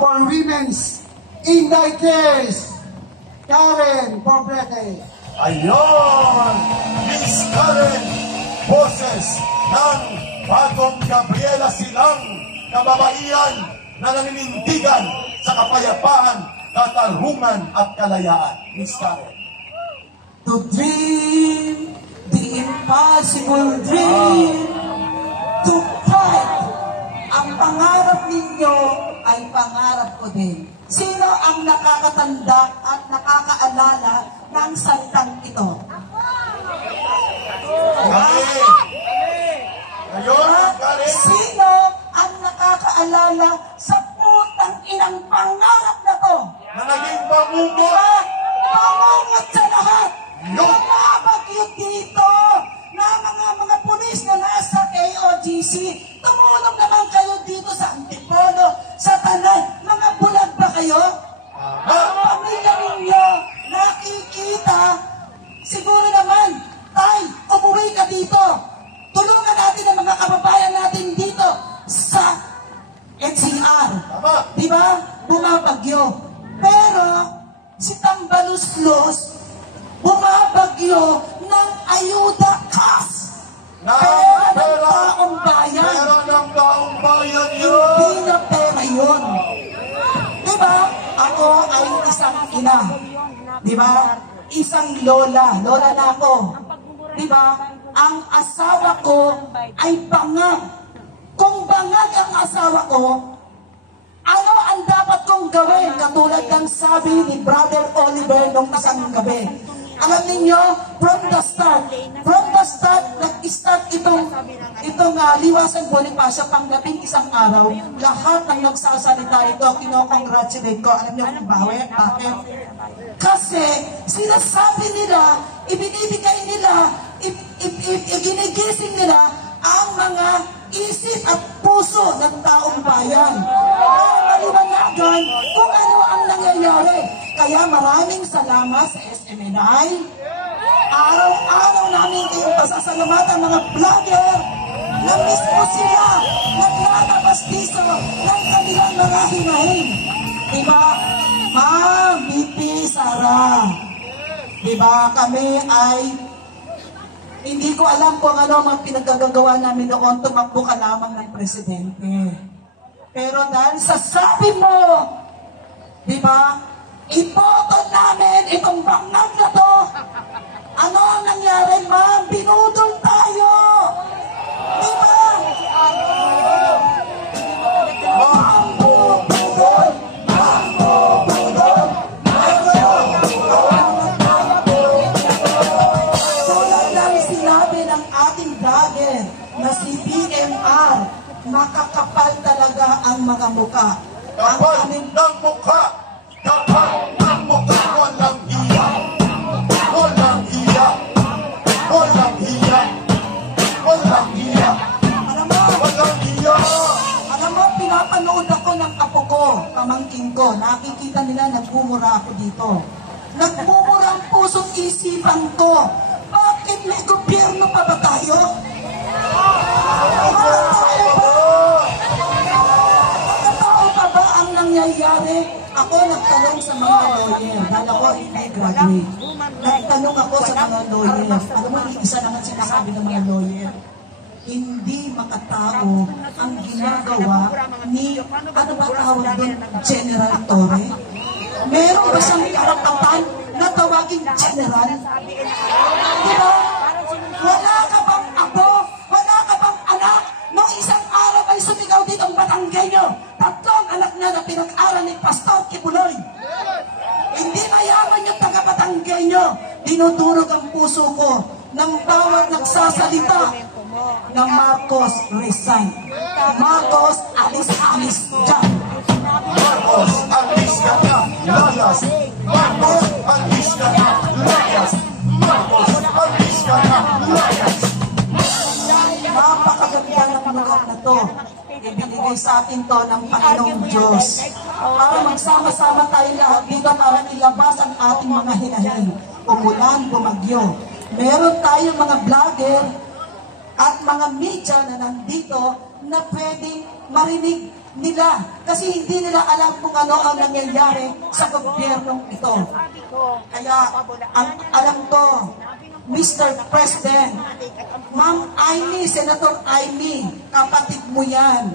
for Women's Inday Cares, Karen Pobrete. Ayon! Miss Karen, boses ng Bagong Gabriela Silang, kababaihan na naninindigan sa kapayapaan, katarungan at kalayaan. Miss Karen. To dream the impossible dream, to fight. Ang pangarap ninyo ay pangarap ko din. Sino ang nakakatanda at nakakaalala ng salitang ito? Karen! Ayon, Karen! Sino ang nakakaalala sa putang inang pangarap na to? Na naging pamugot! Diba? Pamungot sa lahat! Yun! Mga bagyo dito na mga pulis na nasa KOGC, tumulong naman kayo dito sa Antipolo, sa Tanay. Mga bulag ba kayo? Ang pamilya ninyo nakikita, siguro naman, tay, umuwi ka dito. Tulungan natin ang mga kababayan natin dito sa NCR. Diba? Bumabagyo. Pero, si Tambaluslos, bumabagyo ng ayuda cash. Pera ng taong bayan. Pera ng taong bayan yun. Hindi na pera yun. Diba? Ako ay isang ina. Diba? Isang lola. Lola na ako. Diba? Ang asawa ko ay bangag. Kung bangag ang asawa ko, ano ang dapat kong gawin? Katulad ng sabi ni Brother Oliver nung isang gabi. Alam ninyo, from the start, nag-start itong Liwasan Bonifacio pang 11 araw, lahat ng nagsasalita ito, kinokongratulate ko. Alam niyo kung bakit? Kasi sinasabi nila, ibinibigay nila, ginigising nila ang mga isip at puso ng taong bayan. Para maliwanagan kung ano ang nangyayari. Kaya maraming salamat sa SMNI. Araw-araw namin kayong pasasalamatan mga vlogger na mismo sila naglalabas dito ng kanilang mga hinahin. Diba? Ma'am, BP Sara. Diba? Kami ay hindi ko alam kung ano ang pinagagagawa namin noon, tumakbo ka lamang ng presidente. Pero dahil sa sabi mo, di ba, iboto namin itong bangag na to. Ano ang nangyari, ma'am? Binudol tayo. Di ba? Na si BMR, makakapal talaga ang mga muka. Kapal ng mukha! Kapal ng mukha! Walang hiya! Walang hiya! Walang hiya! Walang hiya! Walang hiya! Alam mo, pinapanood ako ng apo ko, pamangkin ko. Nakikita nila, nagmumura ako dito. Nagmumura ang puso't isipan ko. Bakit may gobyerno pa ba tayo? Nakatao pa ba ang nangyayari? Ako nagtanong sa mga lawyer. Dahil ako hindi graduate. Nagtanong ako sa mga lawyer. Alam mo, isa naman sinasabi ng mga lawyer. Hindi makatao ang ginagawa ni, ano ba tawag doon, General Torre? Meron ba siyang karapatan na tawagin General? Diba? Wala ka bang apo? Wala ka bang anak? Noong isang araw ay sumigaw dito ang Batanggenyo. Tatlong anak na na pinag-aral ni Pastor Kibuloy. Hindi mayaman yung taga-Batanggenyo. Dinudurog ang puso ko ng bawat nagsasalita na Marcos resign. Marcos, alis-alis dyan. Marcos, alis ka na! Layas! Marcos, alis ka na! Layas! Marcos, alis ka na! Layas! Napakaganda ng lugar na to. Ibinigay sa atin to ng Panginoong Diyos. Para magsama-sama tayo lahat dito para ilabas ang ating mga hinahin. Umulan, bumagyo. Meron tayong mga vlogger at mga media na nandito na pwedeng marinig nila kasi hindi nila alam kung ano ang nangyayari sa gobyernong ito. Kaya ang alam ko, Mr. President, Ma'am Amy, Senator Amy, kapatid mo yan.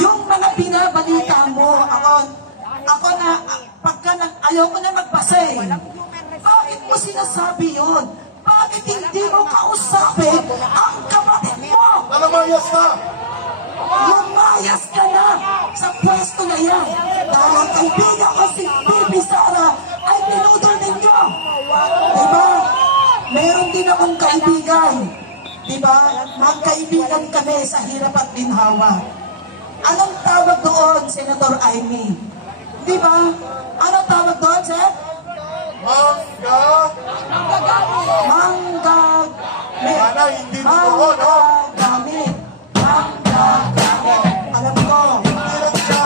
Yung mga binabalita mo, ako na, ayoko na magbasa eh. Bakit mo sinasabi yun? Bakit hindi mo kausapin ang kapatid mo? Nalamayas na! Lumayas ka na sa pwesto na yan. Dahil ang kaibigan ko si Bibi Sara ay pinudol ninyo. Diba? Meron din akong kaibigan. Diba? Magkaibigan kami sa hirap at ginhawa. Anong tawag doon, Senator Amy? Diba? Anong tawag doon, Sir? Mangga! Sana hindi totoo, no? Gamit. Alam ko. Hindi lang siya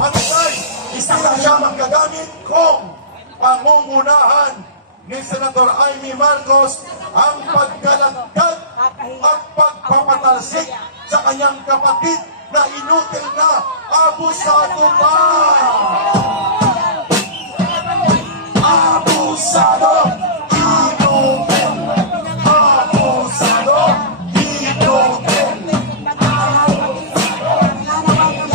matay. Hindi lang siya magagamit kung pangungunahan ni Senator Amy Marcos ang pagkalagdag at pagpapatalsik sa kanyang kapatid na inutil na abusado pa. Abusado, inutil. Abusado, inutil. Nananawagan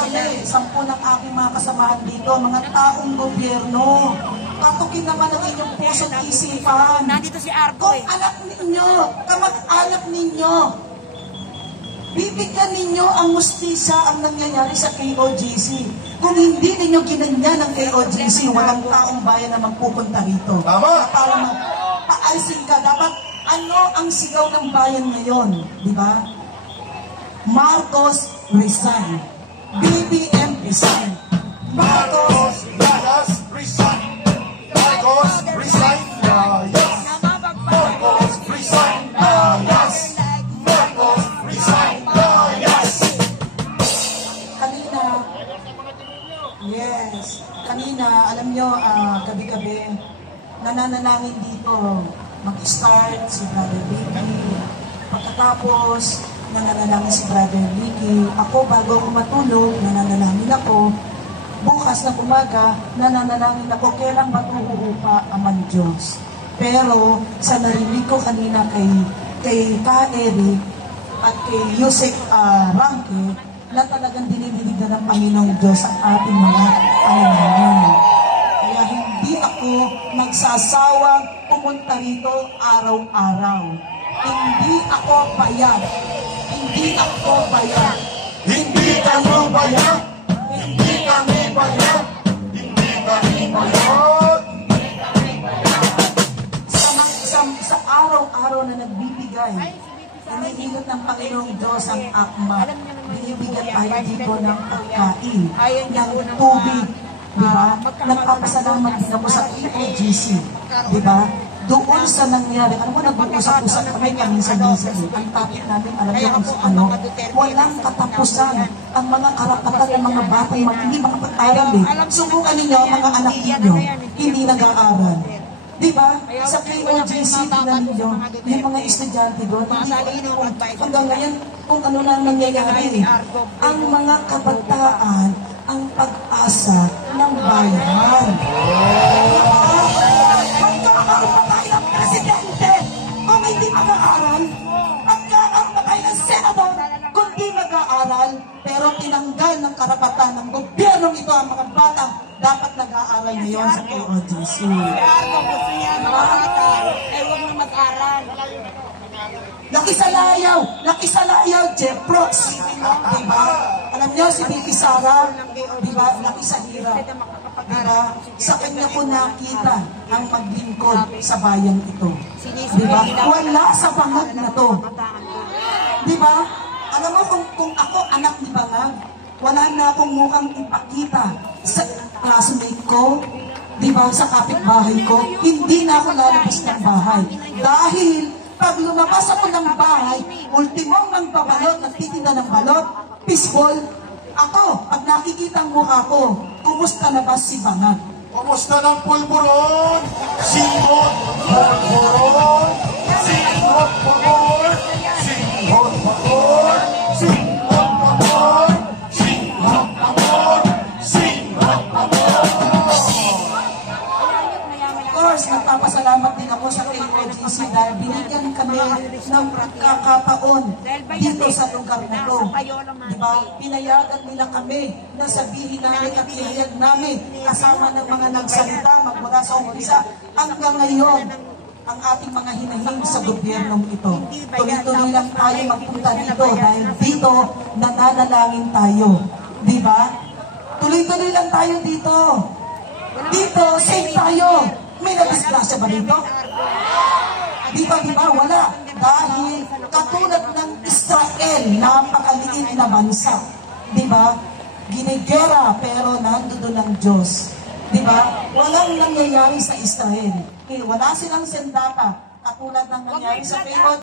kami, 10 ng aking mga kasamahan dito, mga taong gobyerno. Patukin naman ang inyong puso at isipan. Nandito si Argo Kung eh. anak ninyo, kamag-anak ninyo, bibigyan ninyo ang mustisya ang nangyayari sa KOGC. Kung hindi ninyo ginanyan ang KOGC, walang taong bayan na magpupunta rito. Tama. Para paalisin ka, dapat ano ang sigaw ng bayan ngayon? Di ba? Marcos resign. BBM resign. Marcos, Lalas, resign. Marcos, resign. Layas. Marcos, resign. Layas. Marcos, resign. Layas. Kanina, alam nyo, gabi-gabi, nananalangin dito, mag-start si Brother Ricky. Pagkatapos, nananalangin si Brother Ricky. Ako, bago ako matulog, nananalangin ako. Bukas na umaga, nananalangin ako, kailang matuupa ang Diyos. Pero, sa narinig ko kanina kay Ka Eric at kay Yusek Ranke, na talagang dinidinig na ng Panginoong Diyos ang ating mga panalangin. Kaya hindi ako nagsasawang pumunta rito araw-araw. Hindi ako bayad. Hindi ako bayad. Hindi kayo bayad. Hindi kami bayad. Hindi kami bayad. Sa araw-araw na nagbibigay, hinihilot ng Panginoong Diyos ang akma. Binibigyan tayo dito ng pagkain, ng tubig. Diba? Nagpapasalamat din ako sa KOGC. Diba? Doon sa nangyari, alam mo, nag-uusap-usap kami minsan-minsan. Ang topic namin, alam niyo kung ano, walang katapusan ang mga karapatan ng mga batang hindi makapag-aral eh. Subukan ninyo, mga anak ninyo, hindi nag-aaral. Diba? Sa KOGC, tingnan ninyo, yung mga estudyante doon, hanggang ngayon, kung ano na nangyayari eh. Ang mga kabataan, ang pag-asa ng bayan. Magkakaroon pa tayo ng presidente kung hindi mag-aaral. Magkakaroon pa tayo ng senador kung hindi mag-aaral. Pero tinanggal ng karapatan ng gobyernong ito ang mga batang dapat nag-aaral ngayon sa KOGC. Argo, gusto niya makakatal. Eh, huwag na mag-aral. Nakisalayaw, Jeff Brooks. Diba? Alam niyo, si Bibi Sara, diba, nakisahira. Diba? Sa kanya ko nakita ang paglingkod sa bayan ito. Diba? Wala sa bangag na to. Diba? Alam mo, kung ako anak ni Bangag, wala na akong mukhang ipakita sa classmate ko, diba, sa kapitbahay ko, hindi na ako lalabas ng bahay. Dahil, pag lumabas ako ng bahay, ultimong magbabalot, nagtitinda ng balot, fishball, ako, pag nakikita ang mukha ko, kumusta na ba si Bangag? Kumusta ng pulburon? Singot pulburon? Singot pulburon? Singot pulburon? Singot sa lugar na to. Diba? Pinayagan nila kami na sabihin namin at ihayag namin kasama ng mga nagsalita magmula sa umpisa hanggang ngayon ang ating mga hinahing sa gobyernong ito. Tuloy-tuloy lang tayo magpunta dito dahil dito nananalangin tayo. Diba? Tuloy-tuloy lang tayo dito. Dito, safe tayo. May nadisgrasya ba dito? Diba? Wala. Dahil katulad ng Israel, napakaliit na bansa. Diba? Ginigera pero nandoon ang Diyos. Diba? Walang nangyayari sa Israel. Wala silang sendata. Katulad ng nangyari sa Pharaoh.